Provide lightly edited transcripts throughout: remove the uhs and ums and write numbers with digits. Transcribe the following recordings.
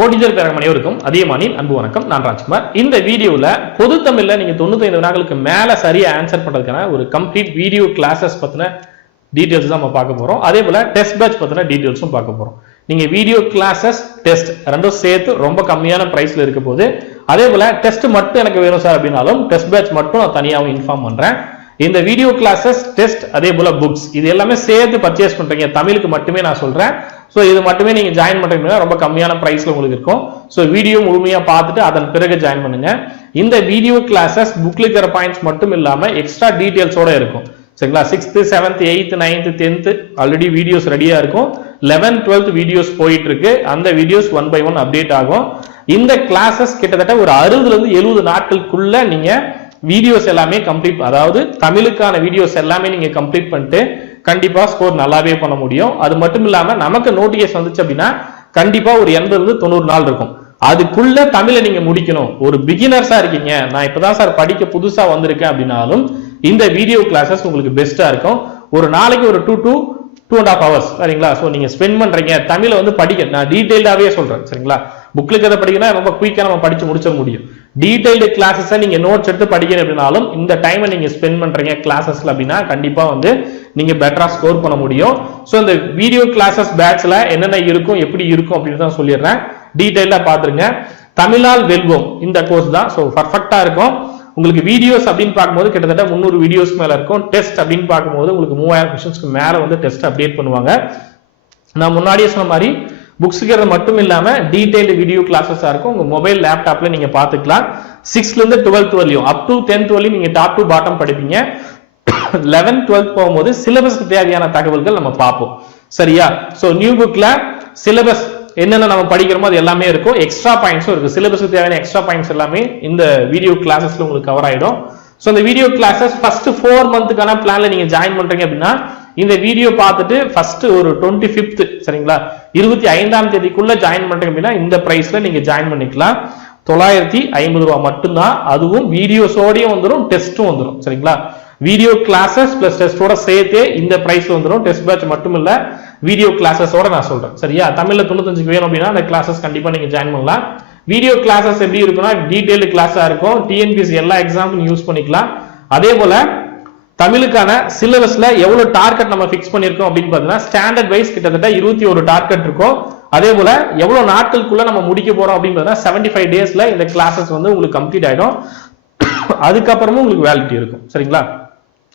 போட்டிதர் பேரகம் அனைவருக்கும் அதியமானின் அன்பு வணக்கம். நான் ராஜ்குமார். இந்த வீடியோல பொது தமிழ்ல நீங்க 95 வினாக்களுக்கு மேல சரியா ஆன்சர் பண்றதுக்கான ஒரு கம்ப்ளீட் வீடியோ கிளாஸஸ் பத்தின டீடைல்ஸ் தான் நம்ம பார்க்க போறோம். அதே போல டெஸ்ட் பேட்ச் பத்தின டீடைல்ஸும் பார்க்க போறோம். நீங்க வீடியோ கிளாஸஸ் டெஸ்ட் ரெண்டும் சேர்த்து ரொம்ப கம்மியான பிரைஸ்ல இருக்க போது, அதே போல டெஸ்ட் மட்டும் எனக்கு வேணும் சார் அப்படின்னாலும் டெஸ்ட் பேட்ச் மட்டும் நான் தனியாகவும் இன்ஃபார்ம் பண்றேன். இந்த வீடியோ கிளாஸஸ் டெஸ்ட் அதே போல புக்ஸ் இது எல்லாமே சேர்த்து பர்ச்சேஸ் பண்றீங்க, தமிழுக்கு மட்டுமே நான் சொல்றேன். ஸோ இது மட்டுமே நீங்க ஜாயின் பண்றீங்கன்னா ரொம்ப கம்மியான பிரைஸ்ல உங்களுக்கு இருக்கும். ஸோ வீடியோ முழுமையா பார்த்துட்டு அதன் பிறகு ஜாயின் பண்ணுங்க. இந்த வீடியோ கிளாஸஸ் புக்ல இருக்கிற பாயிண்ட்ஸ் மட்டும் இல்லாம எக்ஸ்ட்ரா டீடைல்ஸோட இருக்கும். சரிங்களா? 6th 7th 8th 9th 10th already videos ரெடியா இருக்கும். 11th 12th வீடியோஸ் போயிட்டு இருக்கு. அந்த வீடியோஸ் 1 by 1 அப்டேட் ஆகும். இந்த கிளாஸஸ் கிட்டத்தட்ட ஒரு 60 இருந்து 70 நாட்களுக்குள்ள நீங்க வீடியோஸ் எல்லாமே கம்ப்ளீட், அதாவது தமிழுக்கான வீடியோஸ் எல்லாமே நீங்க கம்ப்ளீட் பண்ணிட்டு கண்டிப்பா ஸ்கோர் நல்லாவே பண்ண முடியும். அது மட்டும் இல்லாம நமக்கு நோட்டிஃபிகேஷன் வந்துச்சு அப்படின்னா கண்டிப்பா ஒரு 80 90 நாள் இருக்கும். அதுக்குள்ள தமிழை நீங்க முடிக்கணும். ஒரு பிகினர்ஸா இருக்கீங்க, நான் இப்பதான் சார் படிக்க புதுசா வந்திருக்கேன் அப்படின்னாலும் இந்த வீடியோ கிளாஸஸ் உங்களுக்கு பெஸ்டா இருக்கும். ஒரு நாளைக்கு ஒரு 2 to 2.5 hours சரிங்களா? சோ நீங்க ஸ்பெண்ட் பண்றீங்க தமிழை வந்து படிக்க, நான் டீடைல்டாவே சொல்றேன் சரிங்களா? புக்ல கதை படிக்கணும் ரொம்ப குயிக்கா நம்ம படிச்சு முடிச்சிட முடியும். டீடைல்டு கிளாஸஸ் நீங்க நோட்ஸ் எடுத்து படிக்கணும் அப்படின்னாலும் இந்த டைமை நீங்க ஸ்பெண்ட் பண்றீங்க கிளாஸஸ்ல அப்படின்னா கண்டிப்பா வந்து நீங்க பெட்டரா ஸ்கோர் பண்ண முடியும். சோ இந்த வீடியோ கிளாஸஸ் பேட்ச்ல என்னென்ன இருக்கும் எப்படி இருக்கும் அப்படின்னு தான் சொல்லிடுறேன். டீடைல்டா பாத்துருங்க. தமிழால் வெல்வோம் இந்த கோர்ஸ் தான். சோ பர்ஃபெக்டா இருக்கும். உங்களுக்கு வீடியோஸ் அப்படின்னு பார்க்கும்போது கிட்டத்தட்ட 300 வீடியோஸ் மேல இருக்கும். டெஸ்ட் அப்படின்னு பார்க்கும்போது உங்களுக்கு 3000 கொஸ்டின்ஸ்க்கு மேல வந்து டெஸ்ட் அப்டேட் பண்ணுவாங்க. நான் முன்னாடியே சொன்ன மாதிரி புக்ஸ்க்கு மட்டும் இல்லாம டீடைல்டு வீடியோ கிளாஸஸா இருக்கும். உங்க மொபைல் லேப்டாப்ல நீங்க பாத்துக்கலாம். 6th இருந்து 12th வரையும் அப் டு 10th வரையும் நீங்க டாப் டு பாட்டம் படிப்பீங்க. 11th 12th போகும்போது சிலபஸ்க்கு தேவையான தகவல்கள் நம்ம பார்ப்போம். சரியா? சோ நியூ புக்ல சிலபஸ் என்னென்ன நம்ம படிக்கிறோமோ அது எல்லாமே இருக்கும். எக்ஸ்ட்ரா பாயிண்ட்ஸும் இருக்கு. சிலபஸ்க்கு தேவையான எக்ஸ்ட்ரா பாயிண்ட்ஸ் எல்லாமே இந்த வீடியோ கிளாஸஸ்ல உங்களுக்கு கவர் ஆயிடும். சோ இந்த வீடியோ கிளாஸஸ் ஃபர்ஸ்ட் 4 மந்த்துக்கான பிளான்ல நீங்க ஜாயின் பண்றீங்க அப்படின்னா இந்த வீடியோ பார்த்துட்டு ஃபர்ஸ்ட் ஒரு 25th சரிங்களா 25ஆம் தேதிக்குள்ள ஜாயின் பண்றீங்க அப்படின்னா இந்த பிரைஸ்ல நீங்க ஜாயின் பண்ணிக்கலாம். 950 ரூபாய் மட்டும்தான். அதுவும் வீடியோஸோடயும் வந்துடும், டெஸ்ட்டும் வந்துடும். சரிங்களா? வீடியோ கிளாஸஸ் பிளஸ் டெஸ்டோட சேர்த்தே இந்த பிரைஸ் வந்துடும். டெஸ்ட் பேட்ச் மட்டும் இல்ல, வீடியோ கிளாஸஸோட நான் சொல்றேன். சரியா? தமிழ்ல 95 வேணும் அப்படின்னா அந்த கிளாஸஸ் கண்டிப்பா நீங்க ஜாயின் பண்ணலாம். வீடியோ கிளாஸஸ் எப்படி இருக்குன்னா டீடைல்டு கிளாஸா இருக்கும். டிஎன்பிஎஸ்சி எல்லா எக்ஸாமுக்கும் யூஸ் பண்ணிக்கலாம். அதே போல தமிழுக்கான சிலபஸ்ல எவ்வளவு டார்கெட் நம்ம பிக்ஸ் பண்ணிருக்கோம் அப்படின்னு பாத்தீங்கன்னா ஸ்டாண்டர்ட் வைஸ் கிட்டத்தட்ட 21 டார்கெட் இருக்கும். அதே போல எவ்வளவு நாட்களுக்குள்ள நம்ம முடிக்க போறோம் அப்படின்னு பாத்தீங்கன்னா 75 டேஸ்ல இந்த கிளாஸஸ் வந்து உங்களுக்கு கம்ப்ளீட் ஆயிடும். அதுக்கப்புறமும் உங்களுக்கு வேலிடிட்டி இருக்கும். சரிங்களா?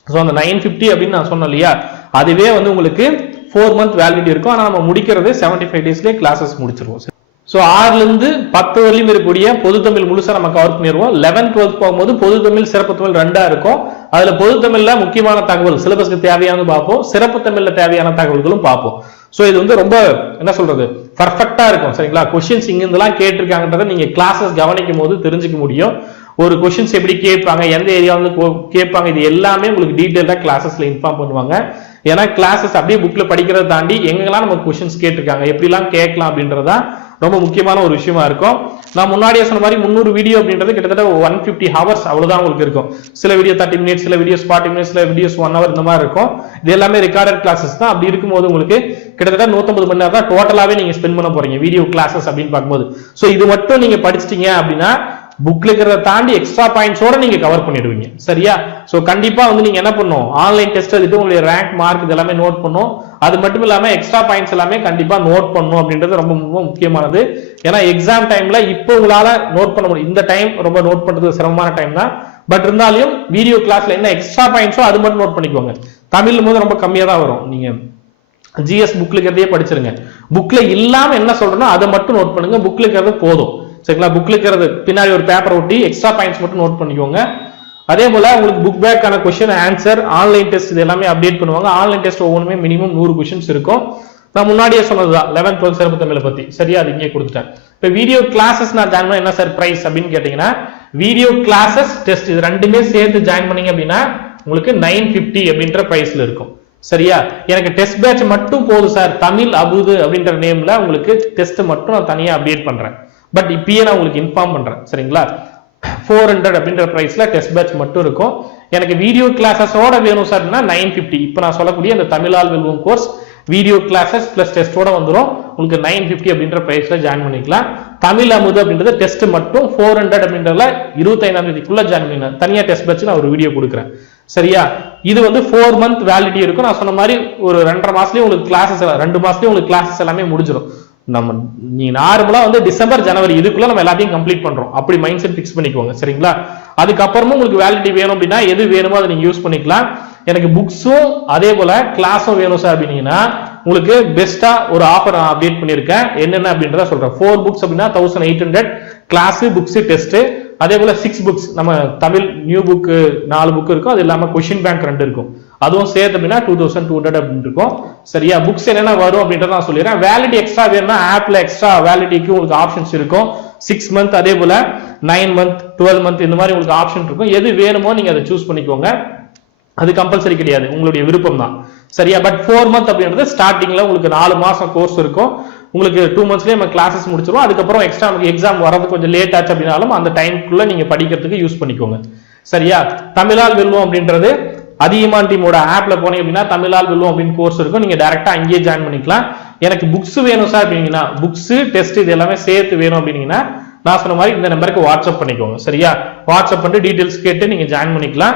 சோ அந்த 950 அப்படின்னு நான் சொன்னேன் இல்லையா, அதுவே வந்து உங்களுக்கு 4 மந்த் வேலிடிட்டி இருக்கும். ஆனா நம்ம முடிக்கிறது 75 டேஸ்லயே கிளாஸஸ் முடிச்சிருவோம். சோ 6ல இருந்து 10 வரையும் இருக்கக்கூடிய பொது தமிழ் முழுசா நம்ம கவர் பண்ணிடுவோம். 11th 12th போகும்போது பொது தமிழ் சிறப்பு தமிழ் ரெண்டா இருக்கும். அதுல பொது தமிழ்ல முக்கியமான தகவல் சிலபஸ்க்கு தேவையானது பார்ப்போம், சிறப்பு தமிழ்ல தேவையான தகவல்களும் பார்ப்போம். சோ இது வந்து ரொம்ப என்ன சொல்றது பர்ஃபெக்டா இருக்கும். சரிங்களா? கொஸ்டின்ஸ் இங்க இருந்தெல்லாம் கேட்டிருக்காங்கன்றத நீங்க கிளாஸஸ் கவனிக்கும் போது தெரிஞ்சுக்க முடியும். ஒரு கொஸ்டின்ஸ் எப்படி கேட்பாங்க, எந்த ஏரியா வந்து கேட்பாங்க, இது எல்லாமே உங்களுக்கு டீடைலா கிளாஸஸ்ல இன்ஃபார்ம் பண்ணுவாங்க. ஏன்னா கிளாஸஸ் அப்படியே புக்ல படிக்கிறத தாண்டி எங்கெல்லாம் நம்ம கொஸ்டின்ஸ் கேட்டிருக்காங்க எப்படிலாம் கேட்கலாம் அப்படின்றதா ரொம்ப முக்கியமான ஒரு விஷயமா இருக்கும். நான் முன்னாடியே சொன்ன மாதிரி 300 வீடியோ அப்படின்றது கிட்டத்தட்ட 150 ஹவர்ஸ் அவ்வளவுதான் உங்களுக்கு இருக்கும். சில வீடியோ 30 மினிட்ஸ், சில வீடியோஸ் 40 மினிட்ஸ், சில வீடியோஸ் 1 hour இந்த மாதிரி இருக்கும். இது எல்லாமே ரெக்கார்டட் கிளாஸஸ் தான். அப்படி இருக்கும்போது உங்களுக்கு கிட்டத்தட்ட 150 மணி நேரம் தான் டோட்டலாவே நீங்க ஸ்பெண்ட் பண்ண போறீங்க வீடியோ கிளாஸஸ் அப்படின்னு பார்க்கும்போது. சோ இது மட்டும் நீங்க படிச்சிட்டீங்க அப்படின்னா புக்ல இருக்கிறத தாண்டி எக்ஸ்ட்ரா பாயிண்ட்ஸோட நீங்க கவர் பண்ணிடுவீங்க. சரியா? சோ கண்டிப்பா வந்து நீங்க என்ன பண்ணணும், ஆன்லைன் டெஸ்ட் எழுதிட்டு உங்களுடைய ரேங்க் மார்க் இதெல்லாமே நோட் பண்ணும். அது மட்டும் இல்லாம எக்ஸ்ட்ரா பாயிண்ட்ஸ் எல்லாமே கண்டிப்பா நோட் பண்ணும் அப்படின்றது ரொம்ப முக்கியமானது. ஏன்னா எக்ஸாம் டைம்ல இப்போ உங்களால நோட் பண்ண முடியும். இந்த டைம் ரொம்ப நோட் பண்றது சிரமமான டைம் தான். பட் இருந்தாலும் வீடியோ கிளாஸ்ல என்ன எக்ஸ்ட்ரா பாயிண்ட்ஸோ அது மட்டும் நோட் பண்ணிக்கோங்க. தமிழ்ல போது ரொம்ப கம்மியா தான் வரும். நீங்க ஜிஎஸ் புக்ல இருக்கிறதே படிச்சிருங்க. புக்ல இல்லாம என்ன சொல்றேன்னா அதை மட்டும் நோட் பண்ணுங்க. புக்ல இருக்கிறது போதும். சரிங்களா? புக்ல இருக்கிறது பின்னாடி ஒரு பேப்பர் ஒட்டி எக்ஸ்ட்ரா பாயிண்ட்ஸ் மட்டும் நோட் பண்ணிக்கோங்க. அதே போல உங்களுக்கு புக் பேக்கான கொஸ்டின் ஆன்சர் ஆன்லைன் டெஸ்ட் இது எல்லாமே அப்டேட் பண்ணுவாங்க. ஆன்லைன் டெஸ்ட் ஒவ்வொன்றுமே மினிமம் 100 கொஸ்டின்ஸ் இருக்கும். நான் முன்னாடியே சொன்னதுதான் 11th 12th சிறப்பு தமிழை பத்தி. சரியா? அது இங்கே கொடுத்துட்டேன். இப்ப வீடியோ கிளாஸஸ் நான் ஜாயின் பண்ண என்ன சார் பிரைஸ் அப்படின்னு கேட்டீங்கன்னா வீடியோ கிளாஸஸ் டெஸ்ட் இது ரெண்டுமே சேர்த்து ஜாயின் பண்ணீங்க அப்படின்னா உங்களுக்கு 950 அப்படின்ற பிரைஸ்ல இருக்கும். சரியா? எனக்கு டெஸ்ட் பேட்ச் மட்டும் போதும் சார், தமிழ் அபுது அப்படின்ற நேம்ல உங்களுக்கு டெஸ்ட் மட்டும் நான் தனியா அப்டேட் பண்றேன். பட் இப்பயே நான் உங்களுக்கு இன்ஃபார்ம் பண்றேன். சரிங்களா? 400 அப்படின்ற பிரைஸ்ல டெஸ்ட் பேட்ச் மட்டும் இருக்கும். எனக்கு வீடியோ கிளாஸஸோட வேணும் சார்னா 950. இப்போ நான் சொல்லக்கூடிய இந்த தமிழால் வெல்வோம் கோர்ஸ் வீடியோ கிளாஸஸ் பிளஸ் டெஸ்டோட வந்துடும். உங்களுக்கு 950 அப்படின்ற பிரைஸ்ல ஜாயின் பண்ணிக்கலாம். தமிழ் அமுது அப்படின்றது டெஸ்ட் மட்டும் 400 அப்படின்றதுல 25ஆம் தேதிக்குள்ள ஜாயின் பண்ணிக்கலாம். தனியா டெஸ்ட் வச்சு நான் ஒரு வீடியோ கொடுக்குறேன். சரியா? இது வந்து 4 மந்த் வேலிடிட்டி இருக்கும். நான் சொன்ன மாதிரி ஒரு 2.5 மாசத்துலயே உங்களுக்கு கிளாஸஸ் 2 மாசத்துலயே உங்களுக்கு கிளாஸஸ் எல்லாமே முடிஞ்சிடும். நம்ம நீ நார்மலா வந்து டிசம்பர் ஜனவரி இதுக்குள்ள நம்ம எல்லாத்தையும் கம்ப்ளீட் பண்றோம் அப்படி மைண்ட் செட் ஃபிக்ஸ் பண்ணிக்கோங்க. சரிங்களா? அதுக்கப்புறமும் உங்களுக்கு வேலிடிட்டி வேணும் அப்படின்னா எது வேணுமோ அதை நீங்க யூஸ் பண்ணிக்கலாம். எனக்கு புக்ஸும் அதே போல கிளாஸும் வேணும் சார் அப்படின்னீங்கன்னா உங்களுக்கு பெஸ்டா ஒரு ஆஃபர் நான் அப்டேட் பண்ணிருக்கேன். என்னென்ன அப்படின்றத சொல்றேன். 4 புக்ஸ் அப்படின்னா 1800, கிளாஸ் புக்ஸ் டெஸ்ட், அதே போல 6 புக்ஸ் நம்ம தமிழ் நியூ புக் 4 புக் இருக்கும். அது இல்லாம கொஸ்டின் பேங்க் 2 இருக்கும். அதுவும் சேர்த்து அப்படின்னா 2200 அப்படின்னு இருக்கும். சரியா? புக்ஸ் என்னென்ன வரும் அப்படின்றத நான் சொல்லிடுறேன். வேலிடிட்டி எக்ஸ்ட்ரா வேணும்னா ஆப்ல எக்ஸ்ட்ரா வேலிடிட்டிக்கு உங்களுக்கு ஆப்ஷன்ஸ் இருக்கும். 6 மந்த் அதே போல 9 மந்த் 12 மந்த் இந்த மாதிரி உங்களுக்கு ஆப்ஷன் இருக்கும். எது வேணுமோ நீங்க அதை சூஸ் பண்ணிக்கோங்க. அது கம்பல்சரி கிடையாது, உங்களுடைய விருப்பம் தான். சரியா? பட் 4 மந்த் அப்படின்றது ஸ்டார்டிங்ல உங்களுக்கு 4 மாசம் கோர்ஸ் இருக்கும். உங்களுக்கு 2 மந்த்ஸ்லயே நம்ம கிளாஸஸ் முடிச்சிருவோம். அதுக்கப்புறம் எக்ஸ்ட்ரா நமக்கு எக்ஸாம் வரது கொஞ்சம் லேட் ஆச்சு அப்படின்னாலும் அந்த டைம்க்குள்ள நீங்க படிக்கிறதுக்கு யூஸ் பண்ணிக்கோங்க. சரியா? தமிழால் வெல்வோம் அப்படின்றது அதியமான் டீமோட ஆப்ல போனீங்க அப்படின்னா தமிழால் வெல்வோம் அப்படின்னு கோர்ஸ் இருக்கும். நீங்க டைரக்டா அங்கேயே ஜாயின் பண்ணிக்கலாம். எனக்கு புக்ஸ் வேணும் சார் அப்படின்னா புக்ஸ் டெஸ்ட் இது எல்லாமே சேர்த்து வேணும் அப்படின்னீங்கன்னா நான் சொன்ன மாதிரி இந்த நம்பருக்கு வாட்ஸ்அப் பண்ணிக்கோங்க. சரியா? வாட்ஸ்அப் பண்ணி டீடைல்ஸ் கேட்டு நீங்க ஜாயின் பண்ணிக்கலாம்.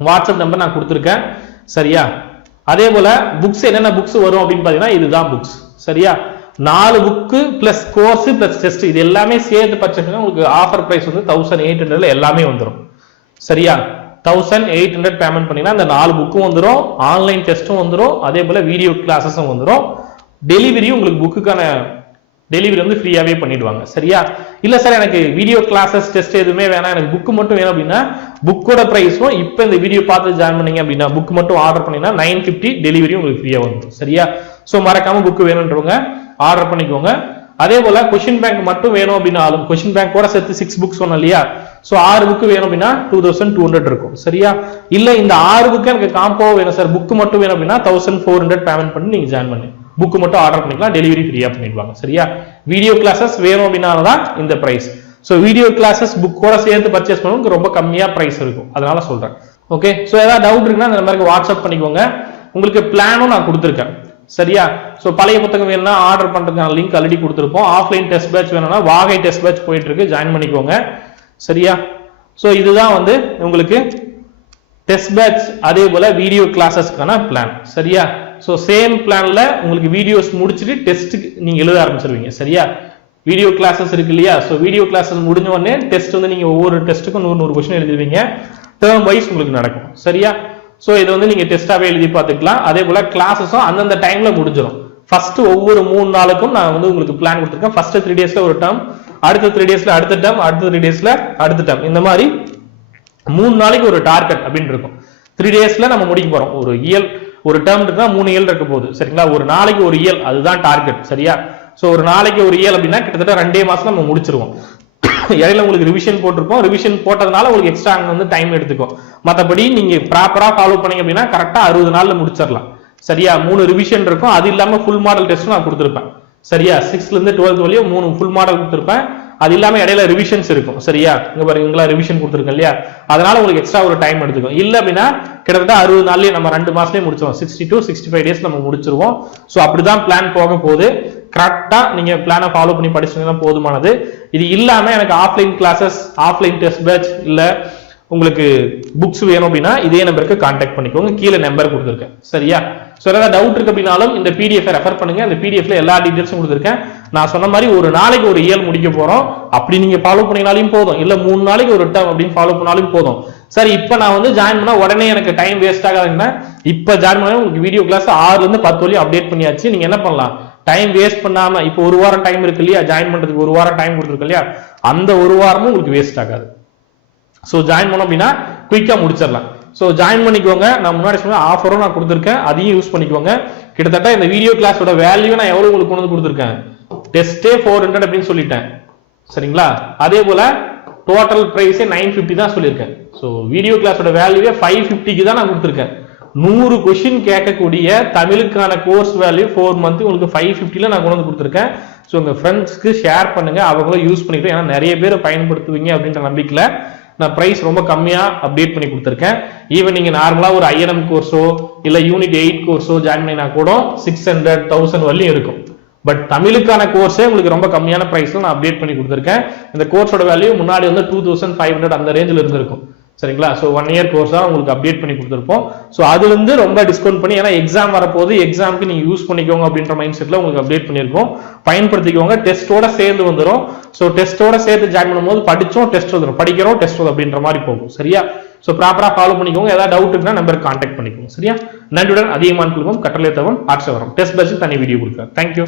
வாட்ஸ்அப் நம்பர் நான் கொடுத்துருக்கேன். சரியா? அதே போல புக்ஸ் என்னென்ன புக்ஸ் வரும் அப்படின்னு பாத்தீங்கன்னா இதுதான் புக்ஸ். சரியா? 4 book plus course plus test இது எல்லாமே சேர்த்து பர்ச்சேஸ் பண்ணா உங்களுக்கு ஆஃபர் பிரைஸ் வந்து 1800 எல்லாமே வந்துடும். சரியா? 1800 பேமெண்ட் பண்ணீங்கன்னா அந்த 4 புக்கும் வந்துடும், ஆன்லைன் டெஸ்ட்டும் வந்துடும், அதே போல வீடியோ கிளாஸஸும் வந்துடும். டெலிவரி உங்களுக்கு புக்குக்கான டெலிவரி வந்து ஃப்ரீயாவே பண்ணிடுவாங்க. சரியா? இல்ல சார் எனக்கு வீடியோ கிளாஸஸ் டெஸ்ட் எதுவுமே வேணாம், எனக்கு புக் மட்டும் வேணும் அப்படின்னா புக்கோட பிரைஸும் இப்ப இந்த வீடியோ பார்த்து ஜாயின் பண்ணீங்க அப்படின்னா புக் மட்டும் ஆர்டர் பண்ணீங்கன்னா 950 டெலிவரி உங்களுக்கு ஃப்ரீயா வந்துடும். சரியா? சோ மறக்காம புக் வேணும்ன்றவங்க ஆர்டர் பண்ணிக்கோங்க. அதே போல கொஸ்டின் பேங்க் மட்டும் வேணும் அப்படின்னாலும் கொஸ்டின் பேங்க் கூட சேர்த்து 6 புக்ஸ் சொன்னோம் இல்லையா? சோ 6 புக் வேணும் அப்படின்னா 2200 இருக்கும். சரியா? இல்ல இந்த 6 புக் எனக்கு காம்போ வேணும் சார் புக் மட்டும் வேணும் அப்படின்னா 1400 பேமெண்ட் பண்ணி நீங்க ஜாயின் பண்ணி புக் மட்டும் ஆர்டர் பண்ணிக்கலாம். டெலிவரி ஃப்ரீயா பண்ணிடுவாங்க. சரியா? வீடியோ கிளாஸஸ் வேணும் அப்படின்னாலதான் இந்த பிரைஸ். சோ வீடியோ கிளாஸஸ் புக்கோட சேர்த்து பர்ச்சேஸ் பண்ணுறதுக்கு ரொம்ப கம்மியா பிரைஸ் இருக்கும். அதனால சொல்றேன். ஓகே? சோ ஏதாவது டவுட் இருக்குன்னா இந்த மாதிரி வாட்ஸ்அப் பண்ணிக்கோங்க. உங்களுக்கு பிளானும் நான் கொடுத்துருக்கேன். சரியா? சோ பழைய புத்தகம் வேணும்னா ஆர்டர் பண்றதுக்கான லிங்க் ஆல்ரெடி கொடுத்துருப்போம். ஆஃப்லைன் டெஸ்ட் பேட்ச் வேணும்னா வாகை டெஸ்ட் பேட்ச் போயிட்டு இருக்கு, ஜாயின் பண்ணிக்கோங்க. சரியா? சோ இதுதான் வந்து உங்களுக்கு டெஸ்ட் பேட்ச் அதே போல வீடியோ கிளாஸஸ்க்கான பிளான். சரியா? சோ சேம் பிளான்ல உங்களுக்கு வீடியோஸ் முடிச்சிட்டு டெஸ்ட்டுக்கு நீங்க எழுத ஆரம்பிச்சிருவீங்க. சரியா? வீடியோ கிளாஸஸ் இருக்கு இல்லையா? சோ வீடியோ கிளாஸஸ் முடிஞ்ச உடனே டெஸ்ட் வந்து நீங்க ஒவ்வொரு டெஸ்ட்டுக்கும் 100 கொஸ்டின் எழுதுவீங்க. டேர்ம் வைஸ் உங்களுக்கு நடக்கும். சரியா? சோ இது வந்து நீங்க டெஸ்டாவே எழுதி பார்த்துக்கலாம். அதே போல கிளாஸஸும் அந்தந்த டைம்ல முடிஞ்சிடும். ஃபர்ஸ்ட் ஒவ்வொரு 3 நாளுக்கும் நான் வந்து உங்களுக்கு பிளான் கொடுத்துருக்கேன். ஃபர்ஸ்ட் 3 டேஸ்ல ஒரு டேர்ம், அடுத்த 3 டேஸ்ல அடுத்த டேர்ம், அடுத்த 3 டேஸ்ல அடுத்த டேர்ம், இந்த மாதிரி 3 நாளைக்கு ஒரு டார்கெட் அப்படின்னு இருக்கும். 3 டேஸ்ல நம்ம முடிக்க போறோம். ஒரு இயல் ஒரு டேர்ம் இருக்குன்னா 3 இயல் இருக்க போகுது. சரிங்களா? ஒரு நாளைக்கு ஒரு இயல், அதுதான் டார்கெட். சரியா? சோ ஒரு நாளைக்கு ஒரு இயல் அப்படின்னா கிட்டத்தட்ட 2 மாசம் நம்ம முடிச்சிருவோம். இடையில உங்களுக்கு ரிவிஷன் போட்டிருப்போம். ரிவிஷன் போட்டதுனால உங்களுக்கு எக்ஸ்ட்ரா அங்க வந்து டைம் எடுத்துக்கும். மற்றபடி நீங்க ப்ராப்பரா ஃபாலோ பண்ணீங்க அப்படின்னா கரெக்டா 60 நாள்ல முடிச்சிடலாம். சரியா? 3 ரிவிஷன் இருக்கும். அது இல்லாம ஃபுல் மாடல் டெஸ்ட் நான் கொடுத்துருப்பேன். சரியா? 6th இருந்து 12th வரையும் 3 ஃபுல் மாடல் கொடுத்துருப்பேன். அது இல்லாம இடையில ரிவிஷன்ஸ் இருக்கும். சரியா? இங்க பாருங்க இங்கெல்லாம் ரிவிஷன் கொடுத்துருக்கேன் இல்லையா? அதனால உங்களுக்கு எக்ஸ்ட்ரா ஒரு டைம் எடுத்துக்கும். இல்ல அப்படின்னா கிட்டத்தட்ட 60 நாள்லயே நம்ம 2 மாசத்துலயே முடிச்சிருவோம். 60 to 65 டேஸ் நம்ம முடிச்சிருவோம். சோ அப்படிதான் பிளான் போக போகுது. கரெக்டா நீங்க பிளானை ஃபாலோ பண்ணி படிச்சீங்கன்னா போதுமானது. இது இல்லாம எனக்கு offline classes, offline test batch இல்ல உங்களுக்கு புக்ஸ் வேணும் அப்படின்னா இதே நம்பருக்கு கான்டாக்ட் பண்ணிக்கோங்க. கீழே நம்பர் கொடுத்துருக்கேன். சரியா? சோ ஏதாவது டவுட் இருக்கு அப்படின்னாலும் இந்த பிடிஎஃப் ரெஃபர் பண்ணுங்க. அந்த பிடிஎஃப்ல எல்லா டீடைல்ஸும் கொடுத்துருக்கேன். நான் சொன்ன மாதிரி ஒரு நாளைக்கு ஒரு இயல் முடிக்க போறோம். அப்படி நீங்க ஃபாலோ பண்ணினாலும் போதும், இல்ல 3 நாளைக்கு ஒரு டேர்ம் அப்படின்னு ஃபாலோ பண்ணாலும் போதும். சரி இப்ப நான் வந்து ஜாயின் பண்ணா உடனே எனக்கு டைம் வேஸ்ட் ஆகாதுன்னா இப்ப ஜாயின் பண்ணா உங்களுக்கு வீடியோ கிளாஸ் 6ல இருந்து 10 வரையும் அப்டேட் பண்ணியாச்சு. நீங்க என்ன பண்ணலாம்? டைம் வேஸ்ட் பண்ணாம இப்போ ஒரு வாரம் டைம் இருக்கு இல்லையா? ஜாயின் பண்றதுக்கு ஒரு வாரம் டைம் கொடுத்துருக்கு இல்லையா? அந்த ஒரு வாரமும் உங்களுக்கு வேஸ்ட் ஆகாது. சோ ஜாயின் பண்ணோம் அப்படின்னா குயிக்கா முடிச்சிடலாம். சோ ஜாயின் பண்ணிக்கோங்க. நான் முன்னாடி சொன்ன ஆஃபரும் நான் கொடுத்துருக்கேன், அதையும் யூஸ் பண்ணிக்கோங்க. கிட்டத்தட்ட இந்த வீடியோ கிளாஸோட வேல்யூ நான் எவ்வளவு உங்களுக்கு கொண்டு வந்து கொடுத்துருக்கேன்? டெஸ்டே 400 அப்படின்னு சொல்லிட்டேன். சரிங்களா? அதே போல டோட்டல் பிரைஸே 950 தான் சொல்லியிருக்கேன். சோ வீடியோ கிளாஸோட வேல்யூவே 550க்கு தான் நான் கொடுத்துருக்கேன். 100 கொஸ்டின் கேட்கக்கூடிய தமிழுக்கான கோர்ஸ் வேல்யூ 4 மந்த் உங்களுக்கு 550ல நான் கொண்டு வந்து கொடுத்துருக்கேன். ஸோ உங்க ஃப்ரெண்ட்ஸ்க்கு ஷேர் பண்ணுங்க, அவங்களும் யூஸ் பண்ணிக்கிட்டு, ஏன்னா நிறைய பேர் பயன்படுத்துவீங்க அப்படின்ற நம்பிக்கையில் நான் பிரைஸ் ரொம்ப கம்மியா அப்டேட் பண்ணி கொடுத்துருக்கேன். ஈவன் நீங்க நார்மலா ஒரு INM கோர்ஸோ இல்ல யூனிட் 8 கோர்ஸோ ஜாயின் பண்ணினா கூட 600 1000 வரலையும் இருக்கும். பட் தமிழுக்கான கோர்ஸே உங்களுக்கு ரொம்ப கம்மியான பிரைஸ்ல நான் அப்டேட் பண்ணி கொடுத்துருக்கேன். இந்த கோர்ஸோட வேல்யூ முன்னாடி வந்து 2500 அந்த ரேஞ்சில் இருந்திருக்கும். சரிங்களா? ஸோ 1 இயர் கோர்ஸா உங்களுக்கு அப்டேட் பண்ணி கொடுத்துருப்போம். ஸோ அது வந்து ரொம்ப டிஸ்கவுண்ட் பண்ணி, ஏன்னா எக்ஸாம் வரப்போது எக்ஸாமுக்கு நீங்க யூஸ் பண்ணிக்கோங்க அப்படின்ற மைண்ட் செட்ல உங்களுக்கு அப்டேட் பண்ணியிருக்கோம். பயன்படுத்திக்கோங்க. டெஸ்ட்டோட சேர்ந்து வந்துடும். ஸோ டெஸ்ட்டோட சேர்த்து ஜாயின் பண்ணும்போது படிச்சோம் டெஸ்ட் வந்துடும், படிக்கிறோம் டெஸ்ட் வரும் அப்படின்ற மாதிரி போகும். சரியா? ஸோ ப்ராப்பரா ஃபாலோ பண்ணிக்கோங்க. ஏதாவது டவுட் இருக்குன்னா நம்பர் கான்டாக்ட் பண்ணிக்கோங்க. சரியா? நன்றியுடன் அதிகமான குழுமம் கட்டளை தவம் ஆட்சவரம் டெஸ்ட் பேட்ச் தனி வீடியோ கொடுக்குறேன். தேங்க்யூ.